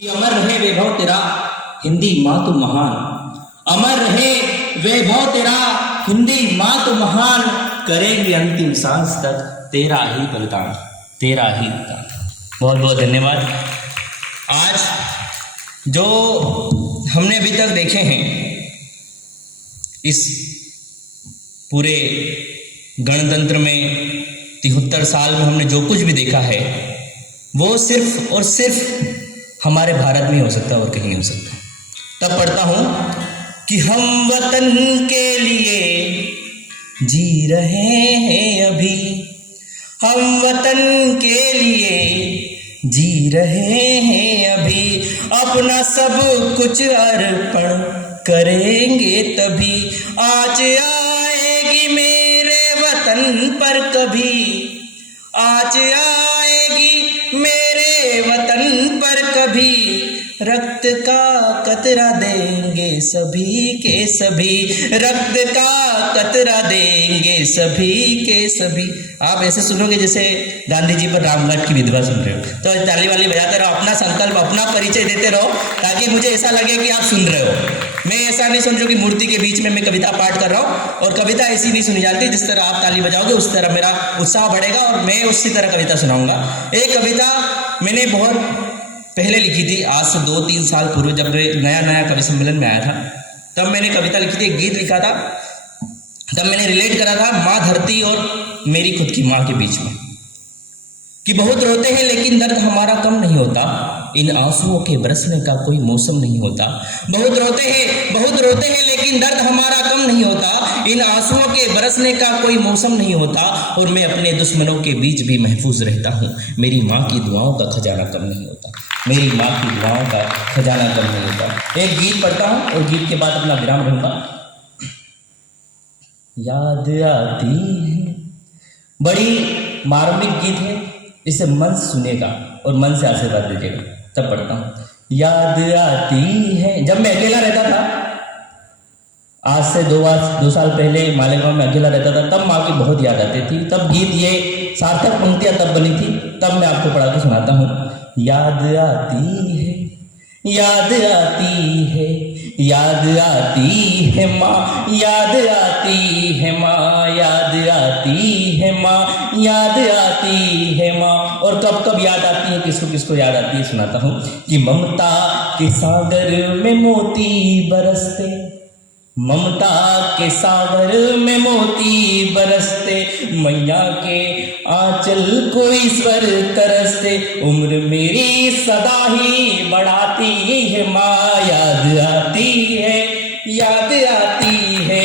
अमर रहे वैभव तेरा हिंदी माँ तू महान। अमर रहे वैभव तेरा हिंदी माँ तू महान। करेंगे अंतिम सांस तक तेरा ही बलिदान, तेरा ही बलिदान। बहुत बहुत धन्यवाद। आज जो हमने अभी तक देखे हैं, इस पूरे गणतंत्र में 73 साल में हमने जो कुछ भी देखा है, वो सिर्फ और सिर्फ हमारे भारत में हो सकता है और कहीं नहीं हो सकता। तब पढ़ता हूं कि हम वतन के लिए जी रहे हैं अभी, हम वतन के लिए जी रहे हैं अभी, अपना सब कुछ अर्पण करेंगे तभी आज आएगी मेरे वतन पर कभी, आज आएगी मेरे वतन पर कभी, रक्त का कतरा देंगे सभी के सभी, रक्त का कतरा देंगे सभी के सभी। आप ऐसे सुनोगे जैसे गांधी जी पर रामघाट की विधवा सुन रहे हो, तो ताली वाली बजाते रहो, अपना संकल्प अपना परिचय देते रहो, ताकि मुझे ऐसा लगे कि आप सुन रहे हो। मैं ऐसा नहीं समझो कि मूर्ति के बीच में मैं कविता पाठ कर रहा हूँ, और कविता ऐसी नहीं सुनी जाती। जिस तरह आप ताली बजाओगे उस तरह मेरा उत्साह बढ़ेगा और मैं उसी तरह कविता सुनाऊंगा। एक कविता मैंने बहुत पहले लिखी थी, आज से 2-3 साल पूर्व, जब नया नया कवि सम्मेलन में आया था, तब मैंने कविता लिखी थी, एक गीत लिखा था। तब मैंने रिलेट करा था माँ धरती और मेरी खुद की माँ के बीच में, कि बहुत रोते हैं लेकिन दर्द हमारा कम नहीं होता, इन आंसुओं के बरसने का कोई मौसम नहीं होता। बहुत रोते हैं लेकिन दर्द हमारा कम नहीं होता, इन आंसुओं के बरसने का कोई मौसम नहीं होता, और मैं अपने दुश्मनों के बीच भी महफूज रहता हूँ, मेरी माँ की दुआओं का खजाना कम नहीं होता, मेरी माँ की दुआओं का खजाना कम नहीं होता। एक गीत पढ़ता हूँ और गीत के बाद अपना विराम रहूंगा। याद आती है, बड़ी मार्मिक गीत है, इसे मन से सुनेगा और मन से आशीर्वाद दीजिएगा। तब पढ़ता हूँ। याद आती है, जब मैं अकेला रहता था, आज से 2 साल पहले मालेगांव में अकेला रहता था, तब माँ की बहुत याद आती थी। तब गीत ये सार्थक पंक्तियां तब बनी थी, तब मैं आपको पढ़ा के सुनाता हूँ। याद आती है, याद आती है, याद आती है माँ, याद आती है माँ, याद आती है माँ, याद आती है माँ। और कब कब याद आती है, किसको किसको याद आती है सुनाता हूँ। कि ममता के सागर में मोती बरसते, ममता के सागर में मोती बरसते, मैया के आंचल को ईश्वर तरसते, उम्र मेरी सदा ही बढ़ाती है माँ, याद आती है, याद आती है,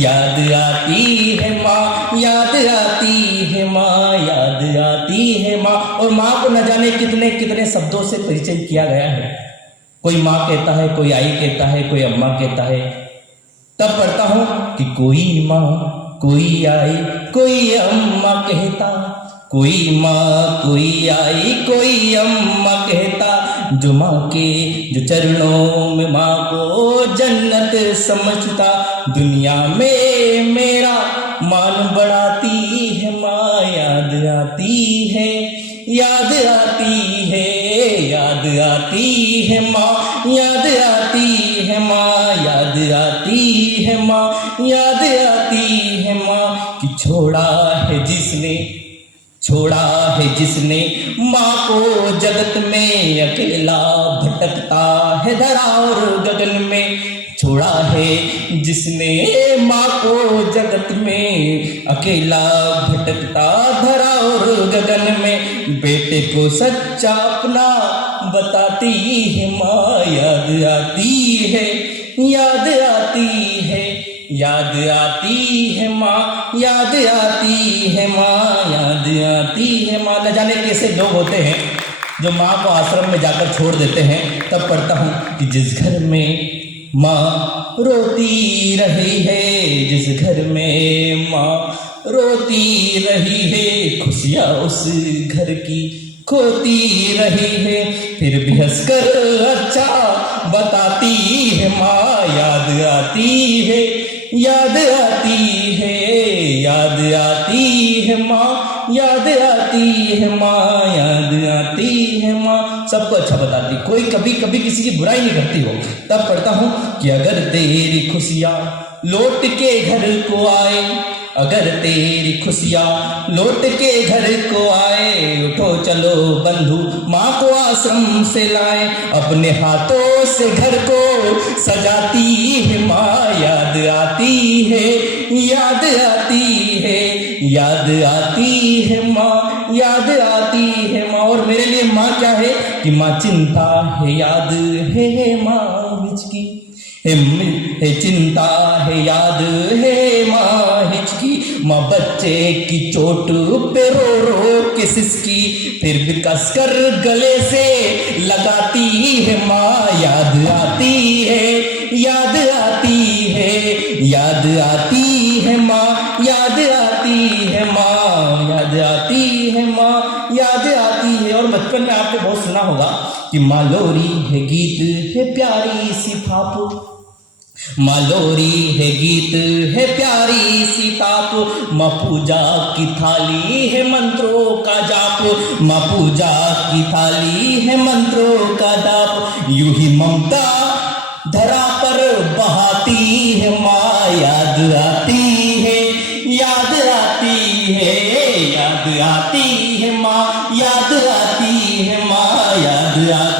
याद आती है माँ, याद आती है माँ, याद आती है माँ। और माँ को न जाने कितने कितने शब्दों से परिचय किया गया है। कोई माँ कहता है, कोई आई कहता है, कोई अम्मा कहता है। तब पढ़ता हूँ कि कोई माँ, कोई आई, कोई अम्मा कहता, कोई माँ, कोई आई, कोई अम्मा कहता, जो माँ के जो चरणों में माँ को जन्नत समझता, दुनिया में मेरा मान बढ़ाती है माँ, याद आती है, याद आती है, याद आती है माँ, याद आती है माँ, याद आती है माँ, याद आती है माँ। कि छोड़ा है जिसने, छोड़ा है जिसने माँ को जगत में, अकेला भटकता है धरा और गगन में, छोड़ा है जिसने माँ को जगत में, अकेला भटकता धरा और गगन में, बेटे को सच्चा अपना बताती है माँ, याद आती है, याद आती है, याद आती है माँ, याद आती है माँ, याद आती है माँ। न जाने कैसे लोग होते हैं जो माँ को आश्रम में जाकर छोड़ देते हैं। तब पढ़ता हूँ कि जिस घर में माँ रोती रही है, जिस घर में माँ रोती रही है, खुशियाँ उस घर की खोती रही है, फिर भी हंसकर अच्छा बताती है माँ, याद आती है, याद आती है, याद आती है माँ, याद आती है माँ, याद आती है माँ। सबको अच्छा बताती, कोई कभी कभी किसी की बुराई नहीं करती हो। तब पढ़ता हूँ कि अगर तेरी खुशियाँ लौट के घर को आए, अगर तेरी खुशियाँ लौट के घर को आए, उठो चलो बंधु माँ को आश्रम से लाए, अपने हाथों से घर को सजाती है माँ, याद आती है, याद आती है, याद आती है माँ, याद आती है माँ। और मेरे लिए माँ क्या है कि माँ चिंता है, याद है माँ हिचकी है, चिंता है, याद है माँ हिचकी, माँ बच्चे की चोट पे रो रो के सिसकी, फिर भी कसकर गले से लगाती है माँ, याद आती है, याद आती है, याद आती है माँ, याद आती है माँ, याद आती है माँ, याद आती है। और बचपन में आपने बहुत सुना होगा कि माँ लोरी है गीत है प्यारी सी थाप, माँ लोरी है गीत है प्यारी सी ताप, माँ पूजा की थाली है मंत्रों का जाप, माँ पूजा की थाली है मंत्रों का जाप, यूं ही ममता धरा पर बहाती है माँ, याद आती है, याद आती है, याद आती है माँ, याद आती है माँ, याद आती